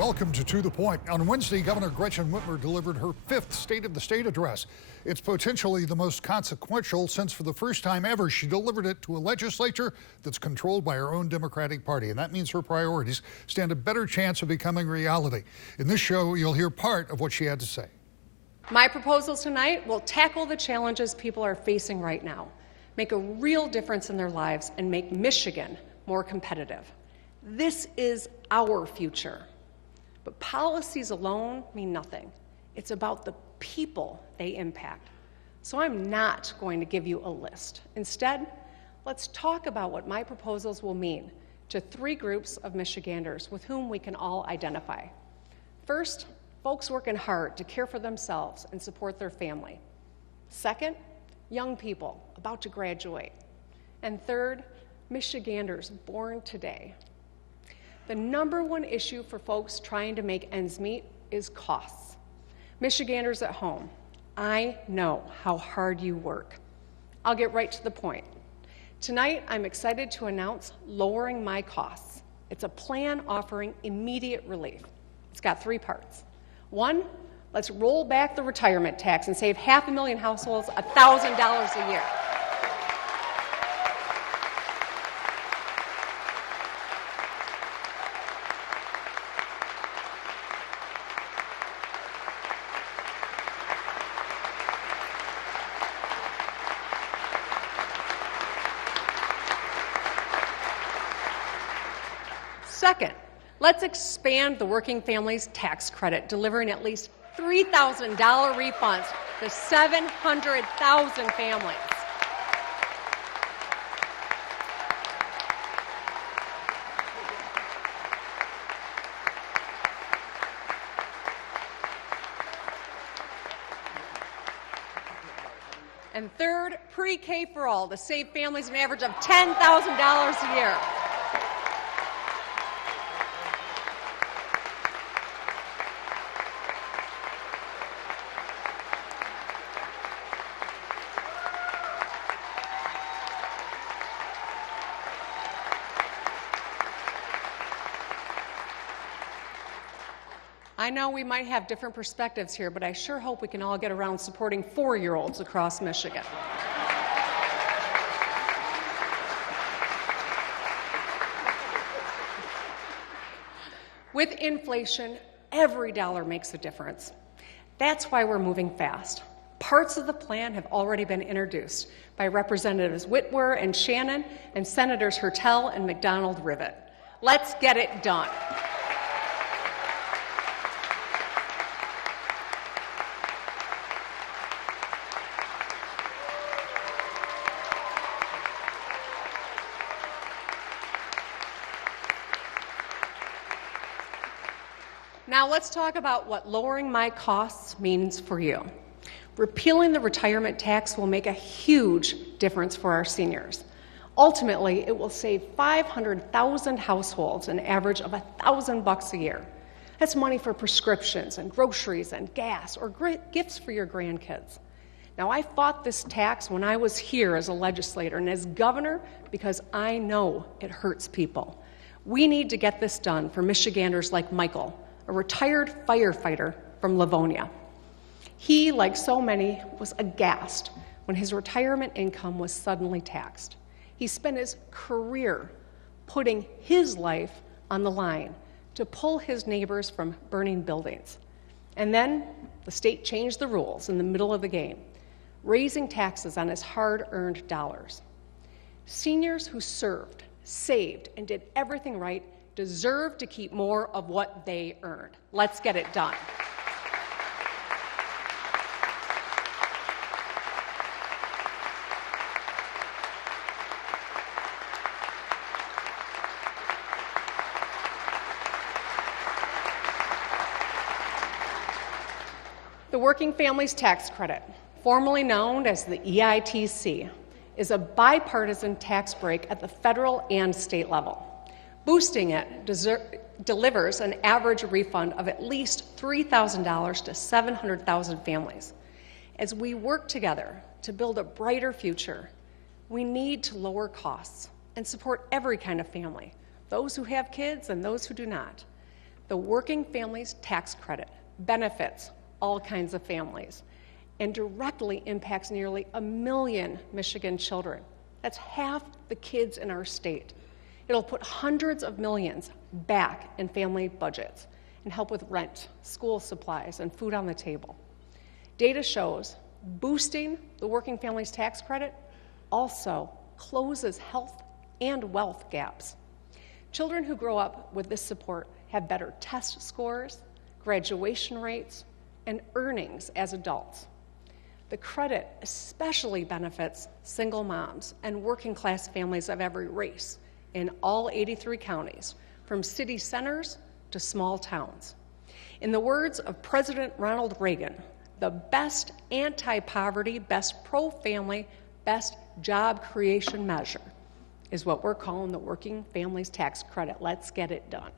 Welcome to the Point. On Wednesday, Governor Gretchen Whitmer delivered her fifth State of the State address. It's potentially the most consequential since for the first time ever, she delivered it to a legislature that's controlled by her own Democratic Party. And that means her priorities stand a better chance of becoming reality. In this show, you'll hear part of what she had to say. My proposals tonight will tackle the challenges people are facing right now, make a real difference in their lives, and make Michigan more competitive. This is our future. But policies alone mean nothing. It's about the people they impact. So I'm not going to give you a list. Instead, let's talk about what my proposals will mean to three groups of Michiganders with whom we can all identify. First, folks working hard to care for themselves and support their family. Second, young people about to graduate. And third, Michiganders born today. The number one issue for folks trying to make ends meet is costs. Michiganders at home, I know how hard you work. I'll get right to the point. Tonight, I'm excited to announce lowering my costs. It's a plan offering immediate relief. It's got three parts. One, let's roll back the retirement tax and save 500,000 households $1,000 a year. Second, let's expand the Working Families Tax Credit, delivering at least $3,000 refunds to 700,000 families. And third, pre-K for all to save families an average of $10,000 a year. I know we might have different perspectives here, but I sure hope we can all get around supporting 4-year-olds across Michigan. With inflation, every dollar makes a difference. That's why we're moving fast. Parts of the plan have already been introduced by Representatives Witwer and Shannon and Senators Hertel and McDonald-Rivet. Let's get it done. Now let's talk about what lowering my costs means for you. Repealing the retirement tax will make a huge difference for our seniors. Ultimately, it will save 500,000 households an average of $1,000 a year. That's money for prescriptions and groceries and gas or gifts for your grandkids. Now, I fought this tax when I was here as a legislator and as governor because I know it hurts people. We need to get this done for Michiganders like Michael, a retired firefighter from Livonia. He, like so many, was aghast when his retirement income was suddenly taxed. He spent his career putting his life on the line to pull his neighbors from burning buildings. And then the state changed the rules in the middle of the game, raising taxes on his hard-earned dollars. Seniors who served, saved, and did everything right deserve to keep more of what they earned. Let's get it done. The Working Families Tax Credit, formerly known as the EITC, is a bipartisan tax break at the federal and state level. Boosting it delivers an average refund of at least $3,000 to 700,000 families. As we work together to build a brighter future, we need to lower costs and support every kind of family, those who have kids and those who do not. The Working Families Tax Credit benefits all kinds of families and directly impacts nearly 1 million Michigan children. That's half the kids in our state. It'll put hundreds of millions back in family budgets and help with rent, school supplies, and food on the table. Data shows boosting the Working Families Tax Credit also closes health and wealth gaps. Children who grow up with this support have better test scores, graduation rates, and earnings as adults. The credit especially benefits single moms and working class families of every race in all 83 counties, from city centers to small towns. In the words of President Ronald Reagan, the best anti-poverty, best pro-family, best job creation measure is what we're calling the Working Families Tax Credit. Let's get it done.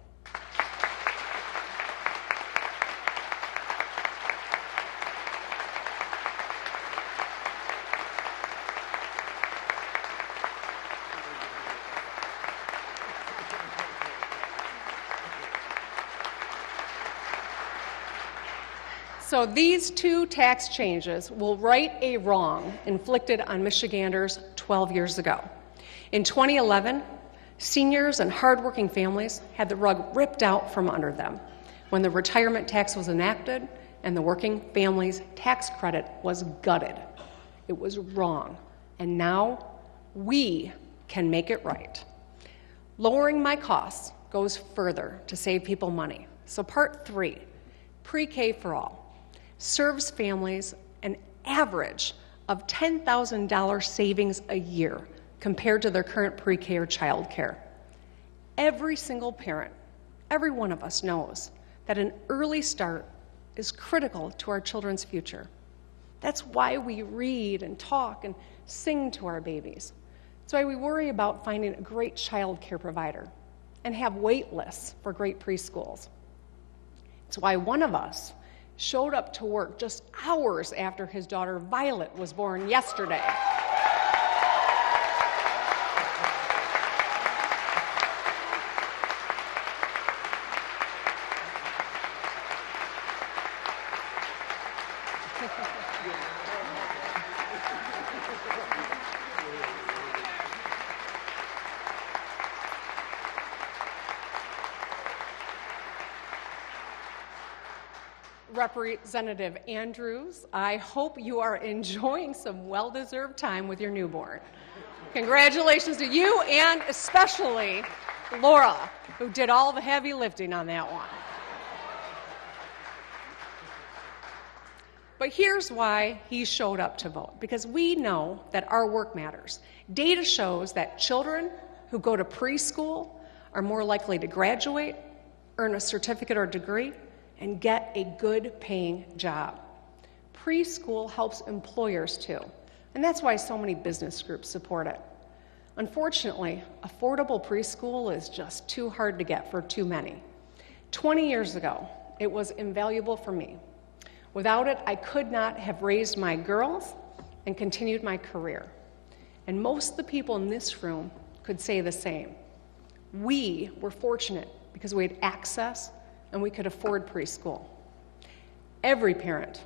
So these two tax changes will right a wrong inflicted on Michiganders 12 years ago. In 2011, seniors and hardworking families had the rug ripped out from under them when the retirement tax was enacted and the Working Families Tax Credit was gutted. It was wrong, and now we can make it right. Lowering my costs goes further to save people money. So Part 3, Pre-K for All, serves families an average of $10,000 savings a year compared to their current pre-K or child care. Every single parent, every one of us knows that an early start is critical to our children's future. That's why we read and talk and sing to our babies. That's why we worry about finding a great child care provider and have wait lists for great preschools. It's why one of us showed up to work just hours after his daughter Violet was born yesterday. Representative Andrews, I hope you are enjoying some well-deserved time with your newborn. Congratulations to you and especially Laura, who did all the heavy lifting on that one. But here's why he showed up to vote, because we know that our work matters. Data shows that children who go to preschool are more likely to graduate, earn a certificate or degree, and get a good paying job. Preschool helps employers too, and that's why so many business groups support it. Unfortunately, affordable preschool is just too hard to get for too many. 20 years ago, it was invaluable for me. Without it, I could not have raised my girls and continued my career. And most of the people in this room could say the same. We were fortunate because we had access and we could afford preschool. Every parent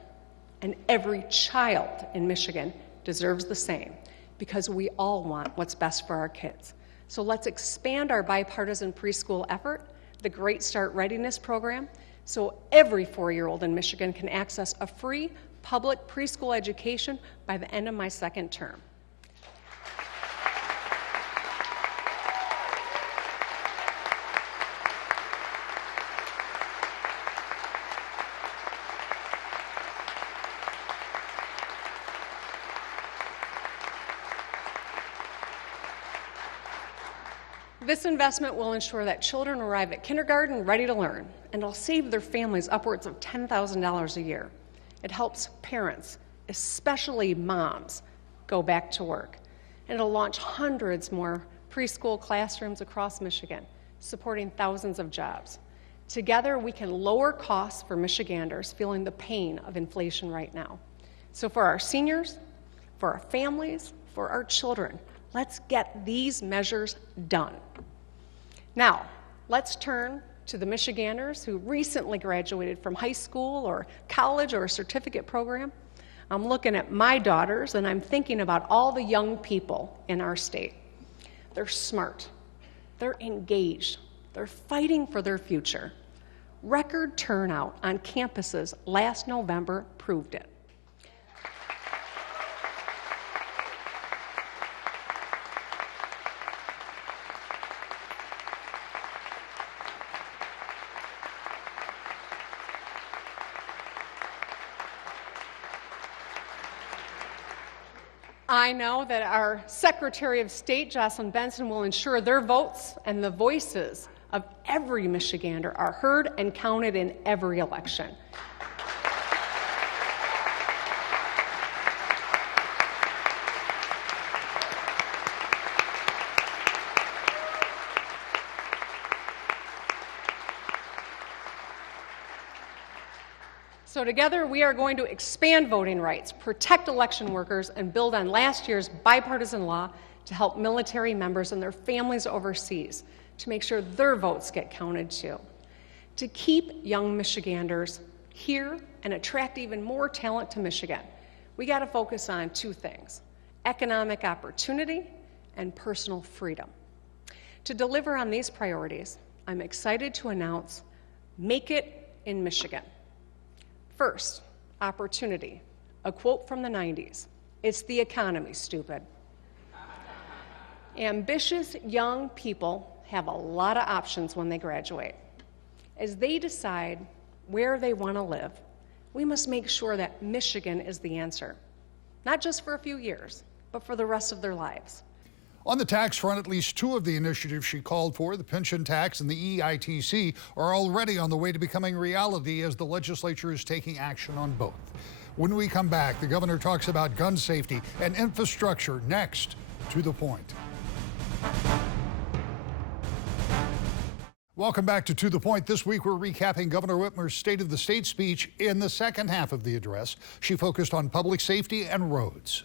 and every child in Michigan deserves the same because we all want what's best for our kids. So let's expand our bipartisan preschool effort, the Great Start Readiness Program, so every 4-year-old in Michigan can access a free public preschool education by the end of my second term. This investment will ensure that children arrive at kindergarten ready to learn, and it'll save their families upwards of $10,000 a year. It helps parents, especially moms, go back to work. And it'll launch hundreds more preschool classrooms across Michigan, supporting thousands of jobs. Together, we can lower costs for Michiganders feeling the pain of inflation right now. So for our seniors, for our families, for our children, let's get these measures done. Now, let's turn To the Michiganders who recently graduated from high school or college or a certificate program, I'm looking at my daughters and I'm thinking about all the young people in our state. They're smart, they're engaged, they're fighting for their future. Record turnout on campuses last November proved it. I know that our Secretary of State, Jocelyn Benson, will ensure their votes and the voices of every Michigander are heard and counted in every election. So together, we are going to expand voting rights, protect election workers, and build on last year's bipartisan law to help military members and their families overseas to make sure their votes get counted too. To keep young Michiganders here and attract even more talent to Michigan, we got to focus on two things: economic opportunity and personal freedom. To deliver on these priorities, I'm excited to announce Make It in Michigan. First, opportunity, a quote from the 90s. It's the economy, stupid. Ambitious young people have a lot of options when they graduate. As they decide where they want to live, we must make sure that Michigan is the answer, not just for a few years, but for the rest of their lives. On the tax front, at least two of the initiatives she called for, the pension tax and the EITC, are already on the way to becoming reality as the legislature is taking action on both. When we come back, the governor talks about gun safety and infrastructure. Next, To the Point. Welcome back to The Point. This week, we're recapping Governor Whitmer's State of the State speech. In the second half of the address, she focused on public safety and roads.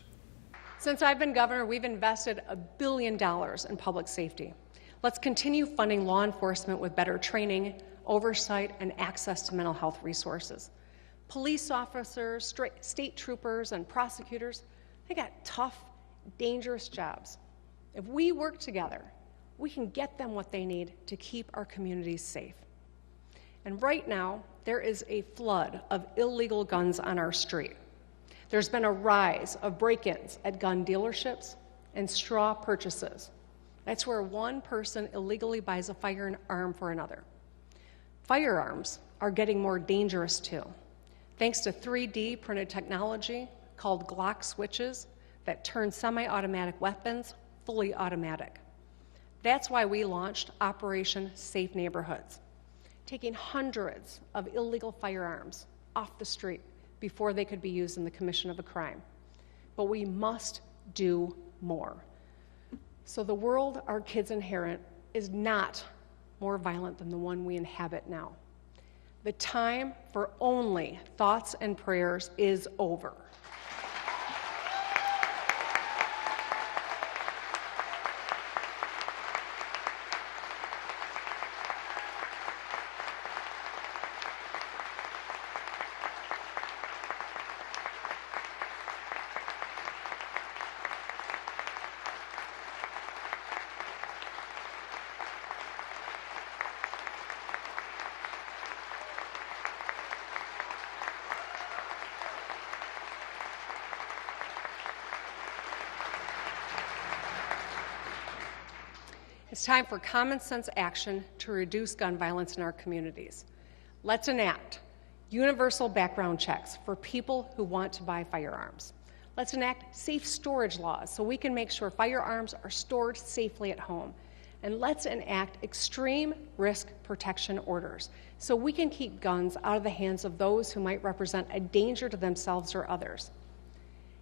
Since I've been governor, we've invested $1 billion in public safety. Let's continue funding law enforcement with better training, oversight, and access to mental health resources. Police officers, state troopers, and prosecutors, they got tough, dangerous jobs. If we work together, we can get them what they need to keep our communities safe. And right now, there is a flood of illegal guns on our street. There's been a rise of break-ins at gun dealerships and straw purchases. That's where one person illegally buys a firearm for another. Firearms are getting more dangerous too, thanks to 3D printed technology called Glock switches that turn semi-automatic weapons fully automatic. That's why we launched Operation Safe Neighborhoods, taking hundreds of illegal firearms off the street before they could be used in the commission of a crime. But we must do more. So the world our kids inherit is not more violent than the one we inhabit now. The time for only thoughts and prayers is over. It's time for common sense action to reduce gun violence in our communities. Let's enact universal background checks for people who want to buy firearms. Let's enact safe storage laws so we can make sure firearms are stored safely at home. And let's enact extreme risk protection orders so we can keep guns out of the hands of those who might represent a danger to themselves or others.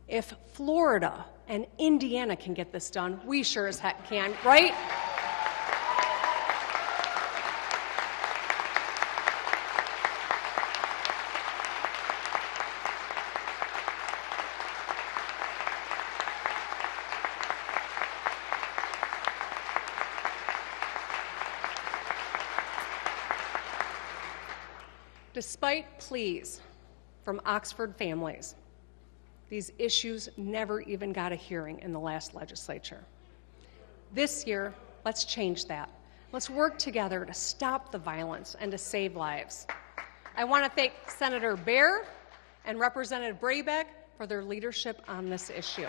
If Florida and Indiana can get this done, we sure as heck can, right? Despite pleas from Oxford families, these issues never even got a hearing in the last legislature. This year, let's change that. Let's work together to stop the violence and to save lives. I want to thank Senator Baer and Representative Brabeck for their leadership on this issue.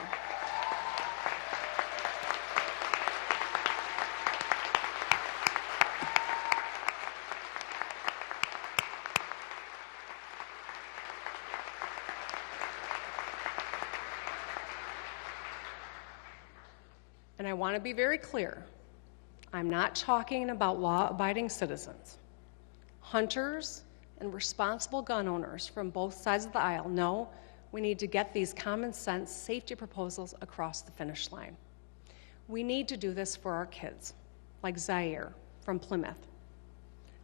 And I want to be very clear. I'm not talking about law-abiding citizens. Hunters and responsible gun owners from both sides of the aisle know we need to get these common sense safety proposals across the finish line. We need to do this for our kids, like Zaire from Plymouth.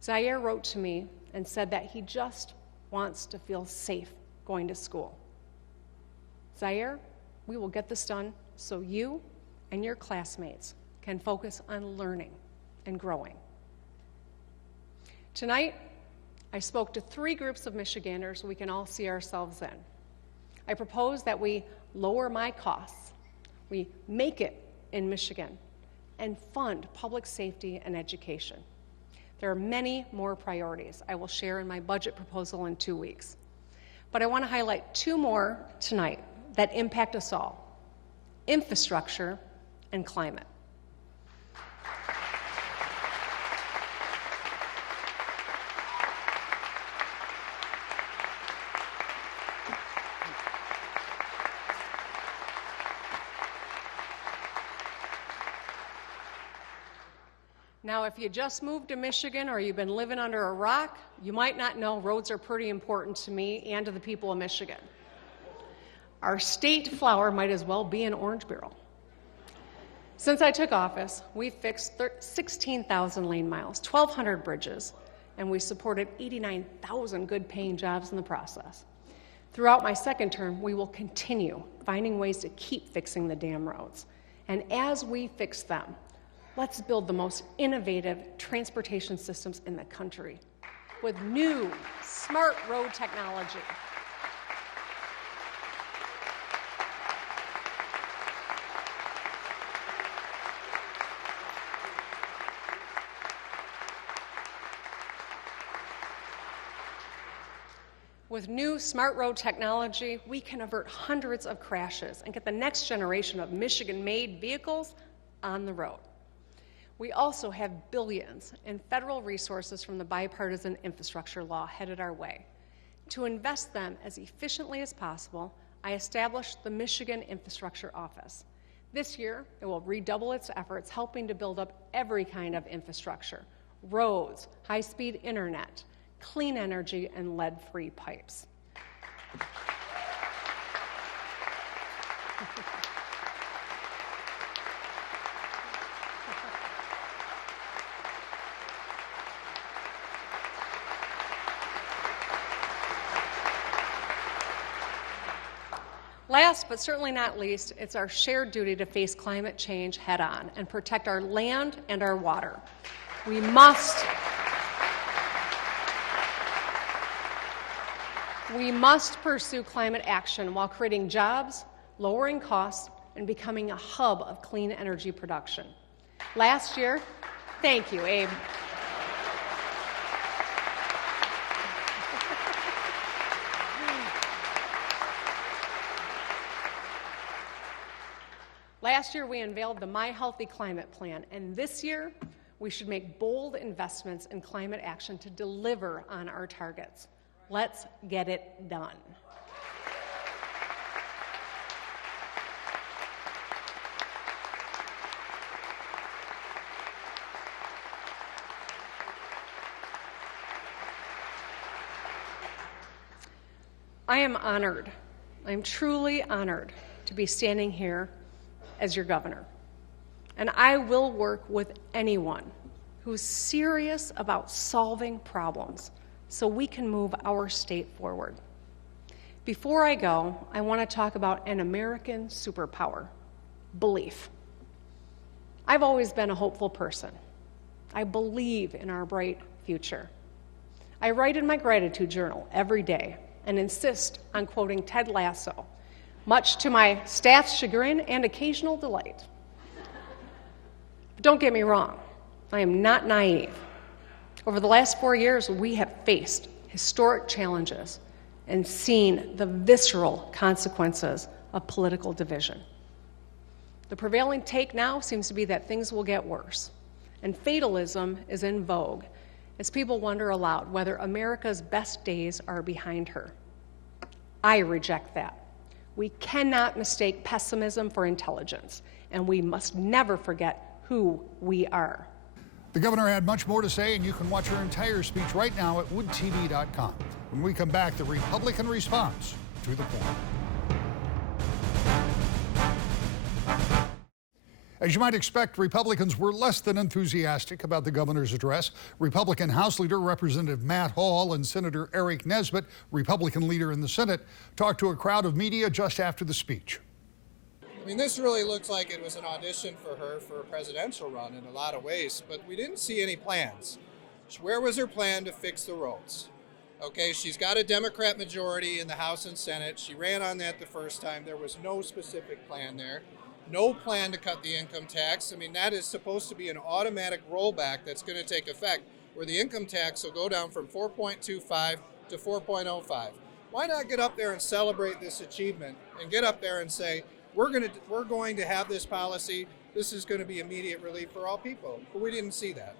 Zaire wrote to me and said that he just wants to feel safe going to school. Zaire, we will get this done so you and your classmates can focus on learning and growing. Tonight, I spoke to 3 groups of Michiganders we can all see ourselves in. I propose that we lower my costs, we make it in Michigan, and fund public safety and education. There are many more priorities I will share in my budget proposal in 2 weeks. But I want to highlight 2 more tonight that impact us all: infrastructure and climate. Now, if you just moved to Michigan or you've been living under a rock, you might not know roads are pretty important to me and to the people of Michigan. Our state flower might as well be an orange barrel. Since I took office, we've fixed 16,000 lane miles, 1,200 bridges, and we supported 89,000 good-paying jobs in the process. Throughout my second term, we will continue finding ways to keep fixing the damn roads. And as we fix them, let's build the most innovative transportation systems in the country with new, smart road technology. With new smart road technology, we can avert hundreds of crashes and get the next generation of Michigan-made vehicles on the road. We also have billions in federal resources from the bipartisan infrastructure law headed our way. To invest them as efficiently as possible, I established the Michigan Infrastructure Office. This year, it will redouble its efforts helping to build up every kind of infrastructure: roads, high-speed internet, clean energy, and lead-free pipes. Last but certainly not least, it's our shared duty to face climate change head-on and protect our land and our water. We must pursue climate action while creating jobs, lowering costs, and becoming a hub of clean energy production. Last year, thank you, Abe. Last year, we unveiled the My Healthy Climate Plan, and this year, we should make bold investments in climate action to deliver on our targets. Let's get it done. I am honored, I'm truly honored to be standing here as your governor. And I will work with anyone who's serious about solving problems so we can move our state forward. Before I go, I want to talk about an American superpower: belief. I've always been a hopeful person. I believe in our bright future. I write in my gratitude journal every day and insist on quoting Ted Lasso, much to my staff's chagrin and occasional delight. But don't get me wrong, I am not naive. Over the last 4 years, we have faced historic challenges and seen the visceral consequences of political division. The prevailing take now seems to be that things will get worse, and fatalism is in vogue as people wonder aloud whether America's best days are behind her. I reject that. We cannot mistake pessimism for intelligence, and we must never forget who we are. The governor had much more to say, and you can watch her entire speech right now at woodtv.com. When we come back, the Republican response to the point. As you might expect, Republicans were less than enthusiastic about the governor's address. Republican House Leader Representative Matt Hall and Senator Eric Nesbitt, Republican leader in the Senate, talked to a crowd of media just after the speech. I mean, this really looks like it was an audition for her for a presidential run in a lot of ways, but we didn't see any plans. Where was her plan to fix the roads? Okay, she's got a Democrat majority in the House and Senate. She ran on that the first time. There was no specific plan there. No plan to cut the income tax. I mean, that is supposed to be an automatic rollback that's going to take effect, where the income tax will go down from 4.25 to 4.05. Why not get up there and celebrate this achievement and get up there and say, we're going to have this policy. This is going to be immediate relief for all people. But we didn't see that.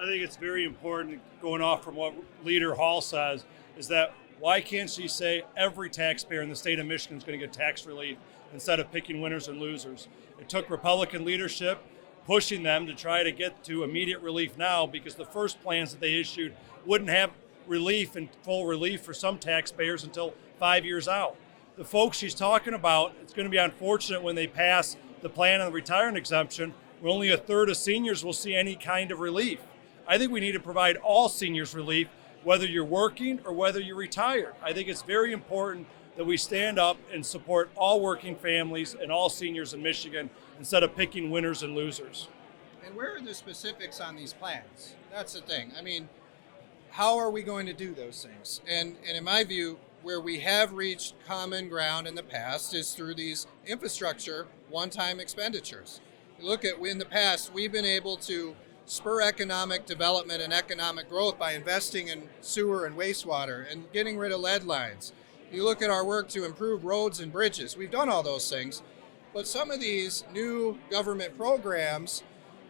I think it's very important, going off from what Leader Hall says, is that why can't she say every taxpayer in the state of Michigan is going to get tax relief instead of picking winners and losers? It took Republican leadership pushing them to try to get to immediate relief now, because the first plans that they issued wouldn't have relief and full relief for some taxpayers until 5 years out. The folks she's talking about, it's going to be unfortunate when they pass the plan on the retirement exemption, where only a third of seniors will see any kind of relief. I think we need to provide all seniors relief, whether you're working or whether you're retired. I think it's very important that we stand up and support all working families and all seniors in Michigan instead of picking winners and losers. And where are the specifics on these plans? That's the thing. I mean, how are we going to do those things? And in my view, where we have reached common ground in the past is through these infrastructure one-time expenditures. You look at, in the past, we've been able to spur economic development and economic growth by investing in sewer and wastewater and getting rid of lead lines. You look at our work to improve roads and bridges. We've done all those things. But some of these new government programs,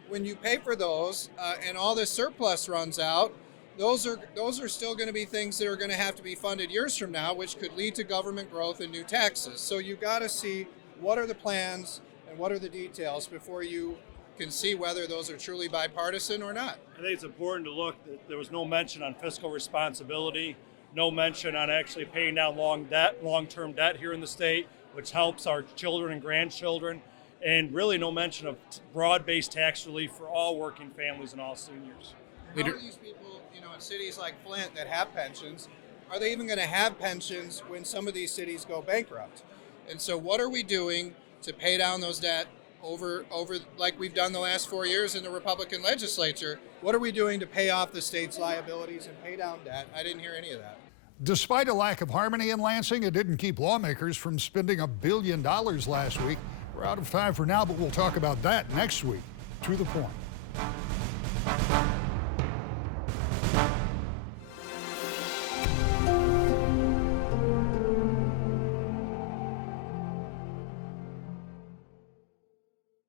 when you pay for those and all this surplus runs out, those are still going to be things that are going to have to be funded years from now, which could lead to government growth and new taxes. So you've got to see what are the plans and what are the details before you can see whether those are truly bipartisan or not. I think it's important to look that there was no mention on fiscal responsibility, no mention on actually paying down long-term debt here in the state, which helps our children and grandchildren, and really no mention of broad-based tax relief for all working families and all seniors. How are these people, in cities like Flint that have pensions, are they even going to have pensions when some of these cities go bankrupt? And so what are we doing to pay down those debt over like we've done the last 4 years in the Republican legislature? What are we doing to pay off the state's liabilities and pay down debt? I didn't hear any of that. Despite a lack of harmony in Lansing, it didn't keep lawmakers from spending $1 billion last week. We're out of time for now, but we'll talk about that next week. To the point.